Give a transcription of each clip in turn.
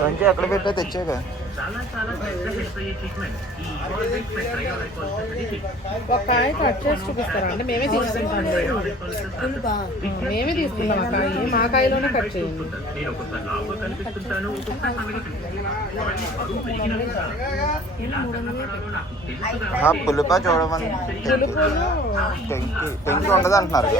కొంచెం ఎక్కడ పెట్టా తెచ్చాక ఒక కాయ కట్ చేసి చూపిస్తారా అంటే మేమే తీసుకుంటాం మేమే తీసుకుంటాం ఆ కాయ మా కాయలోనే కట్ చేయండి పులుప చూడమని టెంకి ఉండదు అంటున్నారు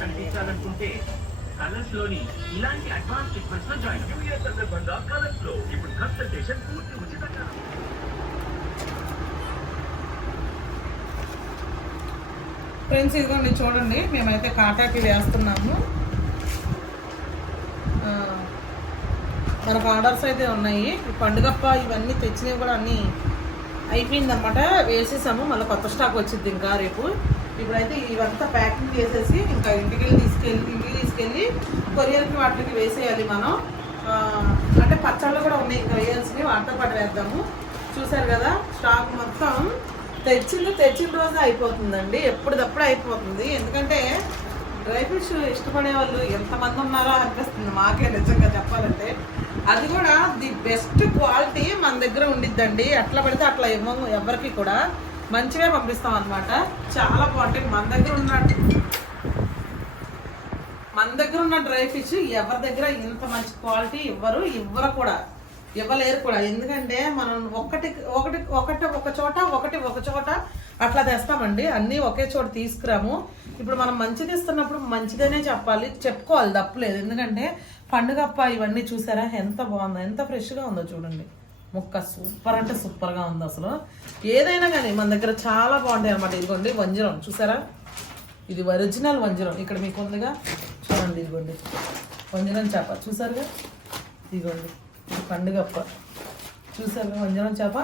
కనిపించాలనుకుంటే కలర్స్ లోని ఇలాంటి అడ్వాన్స్ ట్రీట్మెంట్స్ లో జాయిన్ సందర్భంగా కలర్స్ లో ఇప్పుడు కన్సల్టేషన్ పూర్తి ఉచితంగా. ఫ్రెండ్స్ ఇదిగోండి చూడండి మేమైతే కాటాకి వేస్తున్నాము మనకు ఆర్డర్స్ అయితే ఉన్నాయి పండుగప్ప ఇవన్నీ తెచ్చినవి కూడా అన్నీ అయిపోయిందన్నమాట వేసేసాము మళ్ళీ కొత్త స్టాక్ వచ్చింది ఇంకా రేపు ఇప్పుడైతే ఇవంతా ప్యాకింగ్ చేసేసి ఇంకా ఇంటికి తీసుకెళ్ళి కొరియర్కి వాటికి వేసేయాలి మనం అంటే పచ్చళ్ళు కూడా ఉన్నాయి ఇంకా వేయాల్సినవి వాటితో పాటు వేద్దాము చూసారు కదా స్టాక్ మొత్తం తెచ్చిన రోజు అయిపోతుందండి ఎప్పటిదప్పుడు అయిపోతుంది ఎందుకంటే డ్రై ఫిష్ ఇష్టపడే వాళ్ళు ఎంతమంది ఉన్నారో అనిపిస్తుంది మాకే నిజంగా చెప్పాలంటే అది కూడా ది బెస్ట్ క్వాలిటీ మన దగ్గర ఉండిద్దండి ఎట్లా పడితే అట్లా ఇవ్వము ఎవరికి కూడా మంచిగా పంపిస్తాం అనమాట చాలా బాగుంటాయి మన దగ్గర ఉన్న డ్రై ఫిష్ ఎవరి దగ్గర ఇంత మంచి క్వాలిటీ ఇవ్వరు కూడా ఇవ్వలేరు కూడా ఎందుకంటే మనం ఒక చోట అట్లా తెస్తామండి అన్నీ ఒకే చోట తీసుకురాము ఇప్పుడు మనం మంచిది ఇస్తున్నప్పుడు మంచిదనే చెప్పుకోవాలి తప్పలేదు ఎందుకంటే పండుగప్ప ఇవన్నీ చూసారా ఎంత బాగుందో ఎంత ఫ్రెష్గా ఉందో చూడండి ముక్క సూపర్ అంటే సూపర్గా ఉంది అసలు ఏదైనా కానీ మన దగ్గర చాలా బాగుంటాయి అనమాట ఇదిగోండి వంజరం చూసారా ఇది ఒరిజినల్ వంజరం ఇక్కడ మీకు ఉందిగా చూడండి ఇదిగోండి వంజరం చేప చూసారుగా ఇదిగోండి ఇది పండుగప్ప చూసారుగా వంజరం చేప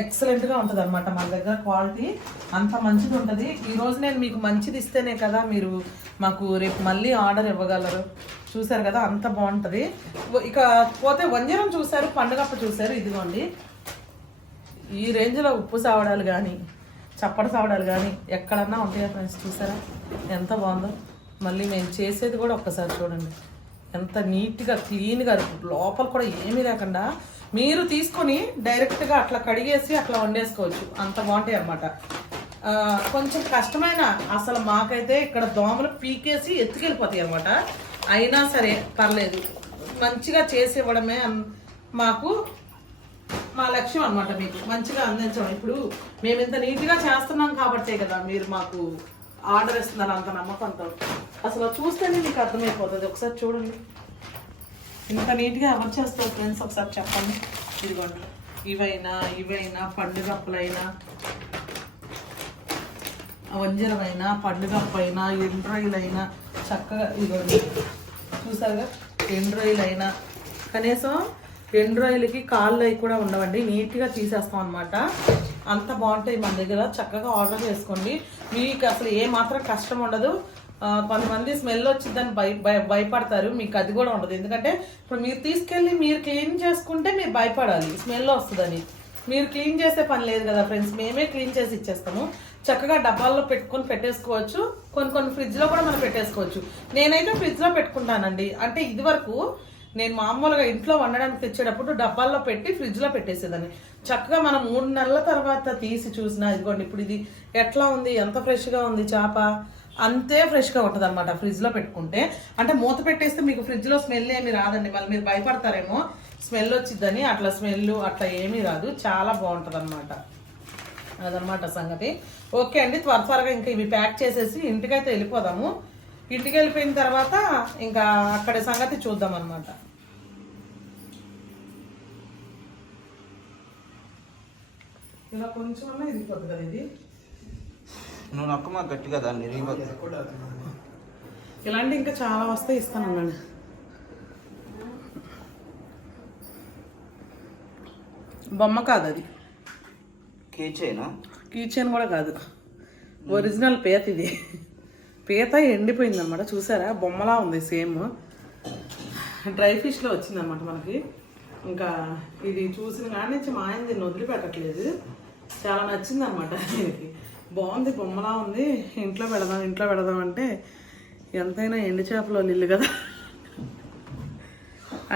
ఎక్సలెంట్గా ఉంటుంది అనమాట మన దగ్గర క్వాలిటీ అంత మంచిది ఉంటుంది ఈరోజు నేను మీకు మంచిది ఇస్తేనే కదా మీరు మాకు రేపు మళ్ళీ ఆర్డర్ ఇవ్వగలరు చూసారు కదా అంత బాగుంటుంది ఇక పోతే వంజరం చూసారు పండుగప్ప చూసారు ఇదిగోండి ఈ రేంజ్లో ఉప్పు సావడాలు కానీ చప్పటి సావడాలు కానీ ఎక్కడన్నా ఉంటాయా ఫ్రెండ్స్ చూసారా ఎంత బాగుందో మళ్ళీ మేము చేసేది కూడా ఒక్కసారి చూడండి ఎంత నీట్గా క్లీన్గా లోపల కూడా ఏమీ లేకుండా మీరు తీసుకొని డైరెక్ట్గా అట్లా కడిగేసి అట్లా వండేసుకోవచ్చు అంత బాగుంటాయి అన్నమాట కొంచెం కష్టమైన అసలు మాకైతే ఇక్కడ దోమలు పీకేసి ఎత్తుకెళ్ళిపోతాయి అనమాట అయినా సరే పర్లేదు మంచిగా చేసి ఇవ్వడమే మా లక్ష్యం అనమాట మీకు మంచిగా అందించడం ఇప్పుడు మేము ఇంత నీట్గా చేస్తున్నాం కాబట్టే కదా మీరు మాకు ఆర్డర్ ఇస్తున్నారు అంత నమ్మకంతో అసలు చూస్తేనే మీకు అర్థమైపోతుంది ఒకసారి చూడండి ఇంత నీట్గా ఎవరు చేస్తారు ఫ్రెండ్స్ ఒకసారి చెప్పండి ఇదిగోండి ఇవైనా పండుగప్పులైనా వంజరమైనా పండుగప్పైనా ఎండ్రాయిలైనా చక్కగా ఇదిగోండి చూసారుగా ఎండ్రాయిలైనా కనీసం ఎండ్రాయిలకి కాళ్ళు అవి కూడా ఉండవండి నీట్గా తీసేస్తాం అనమాట అంత బాగుంటాయి మన దగ్గర చక్కగా ఆర్డర్ చేసుకోండి మీకు అసలు ఏ మాత్రం కష్టం ఉండదు కొంతమంది స్మెల్ వచ్చిందని భయపడతారు మీకు అది కూడా ఉండదు ఎందుకంటే ఇప్పుడు మీరు తీసుకెళ్ళి మీరు క్లీన్ చేసుకుంటే మీరు భయపడాలి స్మెల్ వస్తుందని మీరు క్లీన్ చేసే పని లేదు కదా ఫ్రెండ్స్ మేమే క్లీన్ చేసి ఇచ్చేస్తాము చక్కగా డబ్బాల్లో పెట్టుకొని పెట్టేసుకోవచ్చు కొన్ని ఫ్రిడ్జ్లో కూడా మనం పెట్టేసుకోవచ్చు నేనైతే ఫ్రిడ్జ్లో పెట్టుకుంటానండి అంటే ఇది వరకు నేను మామూలుగా ఇంట్లో వండడానికి తెచ్చేటప్పుడు డబ్బాల్లో పెట్టి ఫ్రిడ్జ్లో పెట్టేసేదాన్ని చక్కగా మనం 3 నెలల తర్వాత తీసి చూసినా ఇదిగోండి ఇప్పుడు ఇది ఎట్లా ఉంది ఎంత ఫ్రెష్గా ఉంది చేప అంతే ఫ్రెష్గా ఉంటుంది అనమాట ఫ్రిడ్జ్లో పెట్టుకుంటే అంటే మూత పెట్టేస్తే మీకు ఫ్రిడ్జ్లో స్మెల్ ఏమీ రాదండి మళ్ళీ మీరు భయపడతారేమో స్మెల్ వచ్చిద్దని అట్లా స్మెల్ అట్లా ఏమీ రాదు చాలా బాగుంటుంది అనమాట అదనమాట సంగతి ఓకే అండి త్వరగా ఇంకా ఇవి ప్యాక్ చేసేసి ఇంటికైతే వెళ్ళిపోదాము ఇంటికి వెళ్ళిపోయిన తర్వాత ఇంకా అక్కడ సంగతి చూద్దాం అనమాట ఇలా కొంచెం ఇదిపోతుంది కదా ఇది నువ్వు నొక్క మాకు గట్టి కదా ఇలాంటి ఇంకా చాలా వస్తాయి ఇస్తానన్నాను బొమ్మ కాదు అది కీచైన్ కూడా కాదు ఒరిజినల్ పీత ఇది పీత ఎండిపోయింది అనమాట చూసారా బొమ్మలా ఉంది సేమ్ డ్రై ఫిష్లో వచ్చిందనమాట మనకి ఇంకా ఇది చూసిన కాడి నుంచి మా ఆయన దీన్ని వదిలిపెట్టట్లేదు చాలా నచ్చింది అనమాట దీనికి. బాగుంది, బొమ్మలా ఉంది. ఇంట్లో పెడదాం అంటే ఎంతైనా ఎండు చేపలో ఇల్లు కదా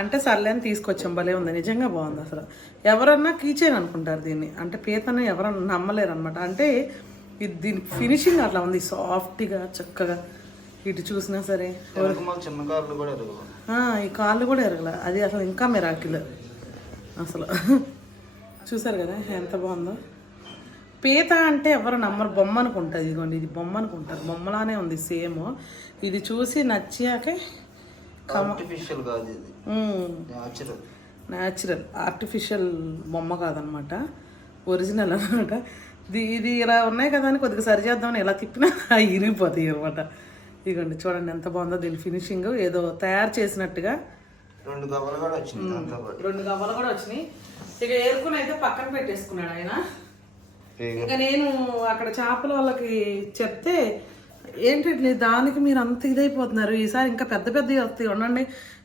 అంటే సర్లేని తీసుకొచ్చాం. భలే ఉంది, నిజంగా బాగుంది. అసలు ఎవరన్నా కీచైన్ అనుకుంటారు దీన్ని, అంటే పీతను ఎవరన్నా నమ్మలేరు అనమాట. అంటే ఇది దీని ఫినిషింగ్ అట్లా ఉంది, సాఫ్ట్గా చక్కగా. ఇటు చూసినా సరే చిన్న కాళ్ళు కూడా ఎరగవు. ఈ కాళ్ళు కూడా ఎరగల, అది అసలు ఇంకా మిరాకిల్ అసలు. చూసారు కదా ఎంత బాగుందో. పీత అంటే ఎవరు నమ్మరు, బొమ్మ అనుకుంటుంది. ఇదిగోండి, ఇది బొమ్మ అనుకుంటారు, బొమ్మలానే ఉంది సేమ్. ఇది చూసి నచ్చాకే ఆర్టిఫిషియల్ కాదు ఇది, న్యాచురల్ ఆర్టిఫిషియల్ బొమ్మ కాదనమాట, ఒరిజినల్ అనమాట. ఇది ఇలా ఉన్నాయి కదా అని కొద్దిగా సరి చేద్దామని ఎలా తిప్పినా ఇరిగిపోతాయి అనమాట. ఇదిగోండి చూడండి ఎంత బాగుందో దీని ఫినిషింగ్, ఏదో తయారు చేసినట్టుగా. 2 గవ్వలు కూడా వచ్చినాయి. ఇక ఏరుకుని అయితే పక్కన పెట్టేసుకున్నాడు ఆయన. ఇక నేను అక్కడ చేపల వాళ్ళకి చెప్తే ఏంటంటే దానికి మీరు అంత ఇదైపోతున్నారు, ఈసారి ఇంకా పెద్ద వస్తాయి ఉండండి,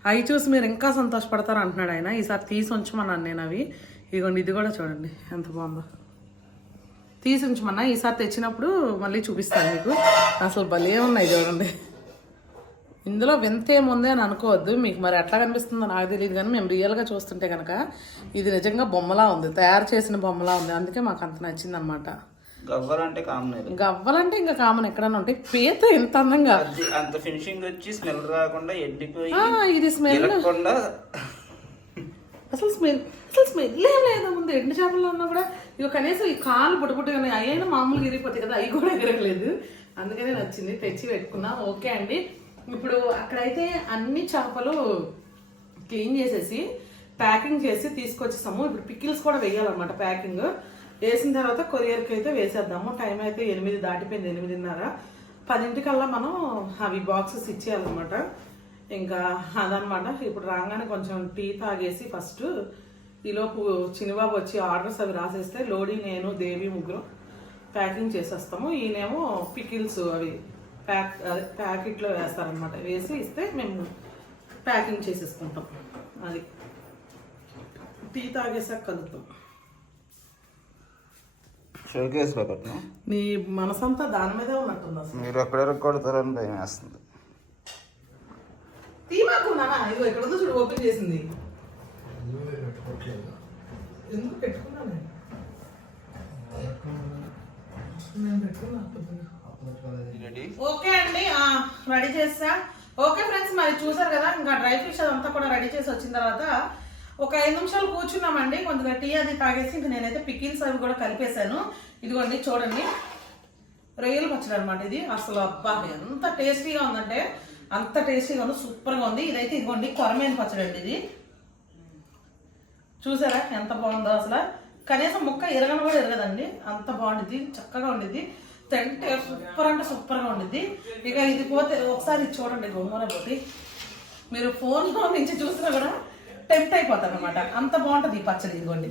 అవి చూసి మీరు ఇంకా సంతోషపడతారు అంటున్నాడు ఆయన. ఈసారి తీసి ఉంచమన్నాను నేను అవి. ఇదిగోండి ఇది కూడా చూడండి ఎంత బాగుందో, తీసి ఉంచమన్నా. ఈసారి తెచ్చినప్పుడు మళ్ళీ చూపిస్తాను మీకు. అసలు భలే ఉన్నాయి చూడండి. ఇందులో వింత ఏముంది అని అనుకోవద్దు, మీకు మరి ఎట్లా కనిపిస్తుందో నాకు తెలియదు, కానీ మేము రియల్గా చూస్తుంటే కనుక ఇది నిజంగా బొమ్మలా ఉంది, తయారు చేసిన బొమ్మలా ఉంది. అందుకే మాకు అంత నచ్చింది అనమాట. గవ్వలంటే ఇంకా కామన్ ఎక్కడన్నా ఉంటాయి. పీత ఎంత అందంగా, అంత ఫినిషింగ్ వచ్చి స్మెల్ రాకుండా ఎండిపోయి, ఇది స్మెల్ అసలు స్మెల్ ఏం లేదు. ముందు ఎండు చేపల్లో ఉన్నా కూడా ఇక కనీసం ఈ కాలు పుట్టుపుట్టుగా అయ్యైనా మామూలుగా ఇరిగిపోతాయి కదా, అవి కూడా ఎగరగలేదు. అందుకనే నచ్చింది, తెచ్చి పెట్టుకున్నా. ఓకే అండి, ఇప్పుడు అక్కడైతే అన్ని చేపలు క్లీన్ చేసేసి ప్యాకింగ్ చేసి తీసుకొచ్చేసాము. ఇప్పుడు పికిల్స్ కూడా వేయాలన్నమాట. ప్యాకింగ్ వేసిన తర్వాత కొరియర్కి అయితే వేసేద్దాము. టైం అయితే 8 దాటిపోయింది, 8:30. 10 మనం అవి బాక్సెస్ ఇచ్చేయాలన్నమాట. ఇంకా అదనమాట. ఇప్పుడు రాగానే కొంచెం టీ తాగేసి ఫస్ట్ ఈలోపు చిన్నబాబు వచ్చి ఆర్డర్స్ అవి రాసేస్తే లోడి, నేను, దేవి ముగ్గురు ప్యాకింగ్ చేసేస్తాము. ఈయనేమో పికిల్స్ అవి ప్యాకెట్లో వేస్తారనమాట. వేసి ఇస్తే మేము ప్యాకింగ్ చేసేసుకుంటాం. అది టీ తాగేసాక కలుగుతాం. నీ మనసంతా దాని మీదే ఉన్నట్టుంది అసలు. మీరు ఎక్కడ కొడతారని భయం వేస్తుంది. తీమాకున్నా ఇదిగో ఎక్కడుందో చూడు, ఓపెన్ చేసింది. ఎందుకు పెట్టుకున్నాను ఓకే అండి, రెడీ చేస్తా. ఓకే ఫ్రెండ్స్, మరి చూసారు కదా, ఇంకా డ్రై ఫిష్ అదంతా కూడా రెడీ చేసి వచ్చిన తర్వాత ఒక 5 నిమిషాలు కూర్చున్నామండి. కొంచెం టీ అది తాగేసి ఇంక నేనైతే పికిల్స్ అవి కూడా కలిపేశాను. ఇదిగోండి చూడండి, రొయ్యల పచ్చడి అనమాట ఇది. అసలు అబ్బా ఎంత టేస్టీగా ఉందంటే అంత టేస్టీగా ఉంది, సూపర్గా ఉంది. ఇదైతే ఇదిగోండి కొరమేను పచ్చడి అండి ఇది. చూసారా ఎంత బాగుందో, అసలు కనీసం ముక్క ఎరగను కూడా ఎరగదండి, అంత బాగుండిద్ది, చక్కగా ఉండిద్ది. తింటే సూపర్ అంటే సూపర్గా ఉండిద్ది. ఇక ఇది పోతే ఒకసారి చూడండి, గోంగూర పోతే మీరు ఫోన్లో నుంచి చూసినా కూడా టెంప్ట్ అయిపోతారు అనమాట, అంత బాగుంటుంది ఈ పచ్చడి. ఇదిగోండి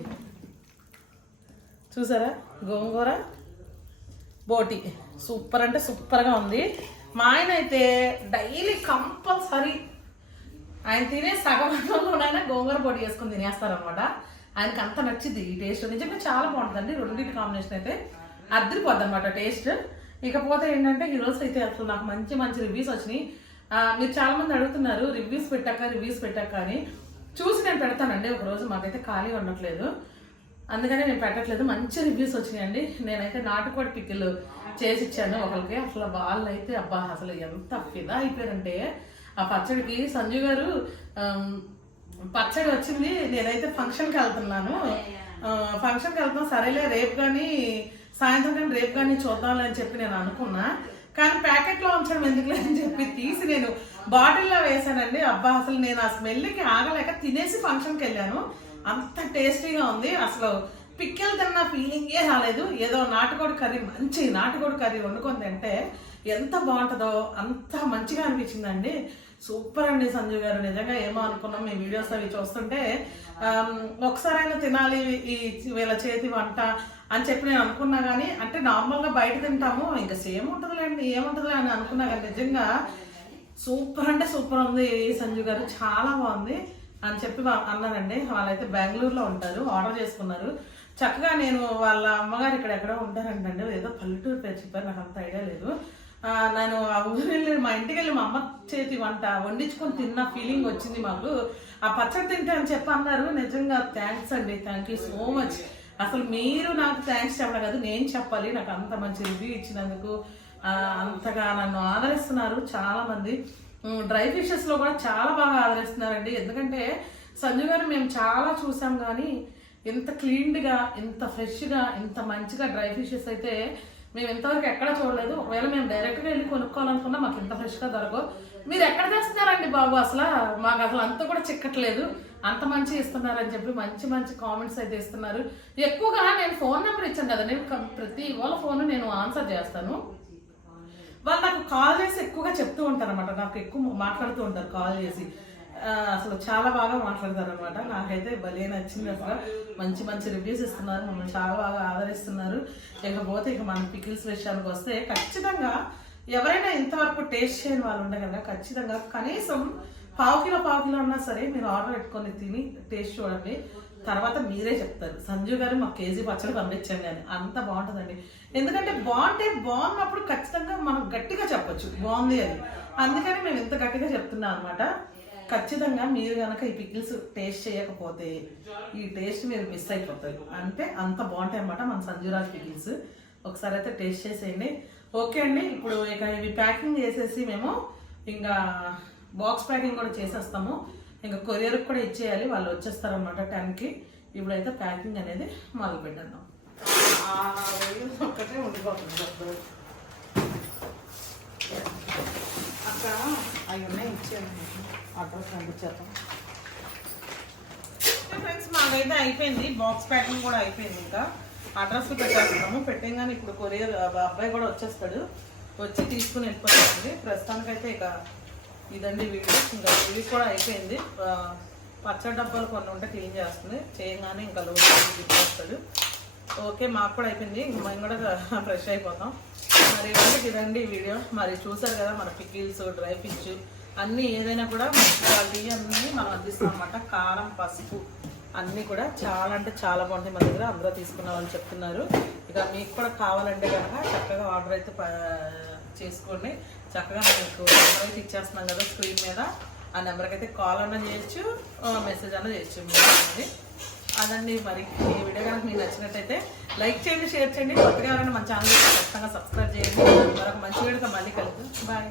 చూసారా, గోంగూర బోటి సూపర్ అంటే సూపర్గా ఉంది. మా ఆయన అయితే డైలీ కంపల్సరీ ఆయన తినే సగం అన్నంలోనైనా గోంగూర బోటి వేసుకొని తినేస్తారనమాట. ఆయనకి అంత నచ్చింది ఈ టేస్ట్, నిజంగా చాలా బాగుంటుందండి. రెండింటి కాంబినేషన్ అయితే అద్దరిపోద్ది అనమాట టేస్ట్. ఇకపోతే ఏంటంటే ఈరోజు అయితే అసలు నాకు మంచి మంచి రివ్యూస్ వచ్చినాయి. మీరు చాలా మంది అడుగుతున్నారు రివ్యూస్ పెట్టాక అని. చూసి నేను పెడతానండి ఒకరోజు, మాకైతే ఖాళీ ఉండట్లేదు, అందుకనే నేను పెట్టట్లేదు. మంచి రివ్యూస్ వచ్చినాయండి. నేనైతే నాటుకోడి పికిల్ చేసి ఇచ్చాను ఒకరికి. అసలు వాళ్ళు అయితే అబ్బా అసలు ఎంత ఫిదా అయిపోయారంటే ఆ పచ్చడికి. సంజు గారు పచ్చడి వచ్చింది, నేనైతే ఫంక్షన్కి వెళ్తున్నాను, సరేలే రేపు కానీ సాయంత్రం కానీ రేపు కానీ చూద్దాంలే అని చెప్పి నేను అనుకున్నా. కానీ ప్యాకెట్లో ఉంచడం ఎందుకులే అని చెప్పి తీసి నేను బాటిల్లో వేసానండి. అబ్బా అసలు నేను ఆ స్మెల్కి ఆగలేక తినేసి ఫంక్షన్కి వెళ్ళాను. అంత టేస్టీగా ఉంది. అసలు పిక్కిల్ తిన్న ఫీలింగే రాలేదు. ఏదో నాటుకోడి కర్రీ, మంచి నాటుకోడి కర్రీ వండుకొని తింటే ఎంత బాగుంటుందో అంత మంచిగా అనిపించిందండి. సూపర్ అండి సంజు గారు, నిజంగా ఏమో అనుకున్నాం మీ వీడియోస్ అవి చూస్తుంటే. ఒకసారైనా తినాలి ఈ వీళ్ళ చేతి వంట అని చెప్పి నేను అనుకున్నా, కానీ అంటే నార్మల్గా బయట తింటాము ఇంకా సేమ్ ఉంటుందిలేండి ఏముంటుందిలే అని అనుకున్నా, కానీ నిజంగా సూపర్ అంటే సూపర్ ఉంది సంజు గారు, చాలా బాగుంది అని చెప్పి అన్నానండి. వాళ్ళైతే బెంగళూరులో ఉంటారు, ఆర్డర్ చేసుకున్నారు. చక్కగా నేను వాళ్ళ అమ్మగారు ఇక్కడ ఎక్కడో ఉంటారంటండి, ఏదో పల్లెటూరు పేరు చెప్పారు, నాకు అంత ఐడియా లేదు. నేను ఆ ఊరు వెళ్ళి మా ఇంటికి వెళ్ళి మా అమ్మ చేతి వంట వండించుకొని తిన్న ఫీలింగ్ వచ్చింది మాకు. ఆ పచ్చడి తింటే అని చెప్పి అన్నారు. నిజంగా థ్యాంక్స్ అండి, థ్యాంక్ యూ సో మచ్. అసలు మీరు నాకు థ్యాంక్స్ చెప్పడం కాదు, నేను చెప్పాలి. నాకు అంత మంచి రివ్యూ ఇచ్చినందుకు, అంతగా నన్ను ఆదరిస్తున్నారు చాలా మంది. డ్రై ఫిషెస్ లో కూడా చాలా బాగా ఆదరిస్తున్నారండి. ఎందుకంటే సంజు గారు మేము చాలా చూసాం, కానీ ఇంత క్లీన్డ్గా, ఇంత ఫ్రెష్గా, ఇంత మంచిగా డ్రై ఫిషెస్ అయితే మేము ఇంతవరకు ఎక్కడ చూడలేదు. ఒకవేళ మేము డైరెక్ట్గా వెళ్ళి కొనుక్కోవాలనుకున్నా మాకు ఇంత ఫ్రెష్గా దొరకవు. మీరు ఎక్కడ తెస్తున్నారండి బాబు, అసలు మాకు అసలు అంత కూడా చిక్కట్లేదు, అంత మంచి ఇస్తున్నారని చెప్పి మంచి మంచి కామెంట్స్ అయితే ఇస్తున్నారు. ఎక్కువగా నేను ఫోన్ నెంబర్ ఇచ్చాను కదా, నేను ప్రతి వాళ్ళ ఫోన్ నేను ఆన్సర్ చేస్తాను. వాళ్ళు నాకు కాల్ చేసి ఎక్కువగా చెప్తూ ఉంటారు అనమాట, నాకు ఎక్కువ మాట్లాడుతూ ఉంటారు కాల్ చేసి. అసలు చాలా బాగా మాట్లాడతారు అనమాట. నాకైతే భలే నచ్చింది. అసలు మంచి మంచి రివ్యూస్ ఇస్తున్నారు, మమ్మల్ని చాలా బాగా ఆదరిస్తున్నారు. ఇకపోతే ఇక మన పికిల్స్ విషయానికి వస్తే, ఖచ్చితంగా ఎవరైనా ఇంతవరకు టేస్ట్ చేయని వాళ్ళు ఉంటే కనుక ఖచ్చితంగా కనీసం పావు కిలో అన్నా సరే మీరు ఆర్డర్ పెట్టుకొని తిని టేస్ట్ చూడండి. తర్వాత మీరే చెప్తారు, సంజు గారు మాకు కేజీ పచ్చడి పంపించండి అని. అంత బాగుంటుందండి. ఎందుకంటే బాగున్నప్పుడు ఖచ్చితంగా మనం గట్టిగా చెప్పొచ్చు బాగుంది అని. అందుకని మేము ఇంత గట్టిగా చెప్తున్నాం అనమాట. ఖచ్చితంగా మీరు కనుక ఈ పికిల్స్ టేస్ట్ చేయకపోతే ఈ టేస్ట్ మీరు మిస్ అయిపోతారు. అంటే అంత బాగుంటాయి అన్నమాట మన సంజురాజ్ పికిల్స్. ఒకసారి అయితే టేస్ట్ చేసేయండి. ఓకే అండి, ఇప్పుడు ఇక ఇవి ప్యాకింగ్ చేసేసి మేము ఇంకా బాక్స్ ప్యాకింగ్ కూడా చేసేస్తాము. ఇంకా కొరియర్కి కూడా ఇచ్చేయాలి, వాళ్ళు వచ్చేస్తారనమాట 10కి. ఇప్పుడైతే ప్యాకింగ్ అనేది మొదలు పెట్టేద్దాం. ఒక్కటే ఉండిపోతుంది అక్కడ అవి ఉన్నాయి, ఇచ్చేయండి. అడ్రస్ పంపించేద్దాం. ఫ్రెండ్స్ మాకైతే అయిపోయింది, బాక్స్ ప్యాకింగ్ కూడా అయిపోయింది. ఇంకా అడ్రస్ పెట్టేస్తున్నాము. పెట్టేగానే ఇప్పుడు కొరియర్ అబ్బాయి కూడా వచ్చేస్తాడు, వచ్చి తీసుకుని వెళ్ళిపోతామండి. ప్రస్తుతానికైతే ఇక ఇదండి వీడియో. ఇంకా ఇవి కూడా అయిపోయింది. పచ్చడి డబ్బాలు కొన్ని ఉంటే క్లీన్ చేస్తుంది, చేయగానే ఇంకా లోడ్ తీసుకొస్తాడు. ఓకే, మాకు కూడా అయిపోయింది, మేము కూడా ఫ్రెష్ అయిపోతాం. మరి ఇవాళకి ఇదండి వీడియో. మరి చూసారు కదా మన పికిల్స్, డ్రై ఫిష్ అన్నీ ఏదైనా కూడా మంచి క్వాలిటీ అన్నీ మనం అందిస్తాం అన్నమాట. కారం, పసుపు అన్నీ కూడా చాలా అంటే చాలా బాగుంటాయి మన దగ్గర. అందరూ తీసుకున్న వాళ్ళు చెప్తున్నారు. ఇక మీకు కూడా కావాలంటే కనుక చక్కగా ఆర్డర్ అయితే చేసుకోండి. చక్కగా మీకు నెంబర్ అయితే ఇచ్చేస్తున్నాం కదా స్క్రీన్ మీద, ఆ నెంబర్కి అయితే కాల్ అన్నా చేయొచ్చు, మెసేజ్ అన్నా చేయొచ్చు. అదండి. మరి ఈ వీడియో కనుక మీకు నచ్చినట్టయితే లైక్ చేయండి, షేర్ చేయండి. కొత్తగా ఎవరైనా మన ఛానల్ ఖచ్చితంగా సబ్స్క్రైబ్ చేయండి. మరొక మంచి వీడియోతో మళ్ళీ కలుద్దాం. బాయ్.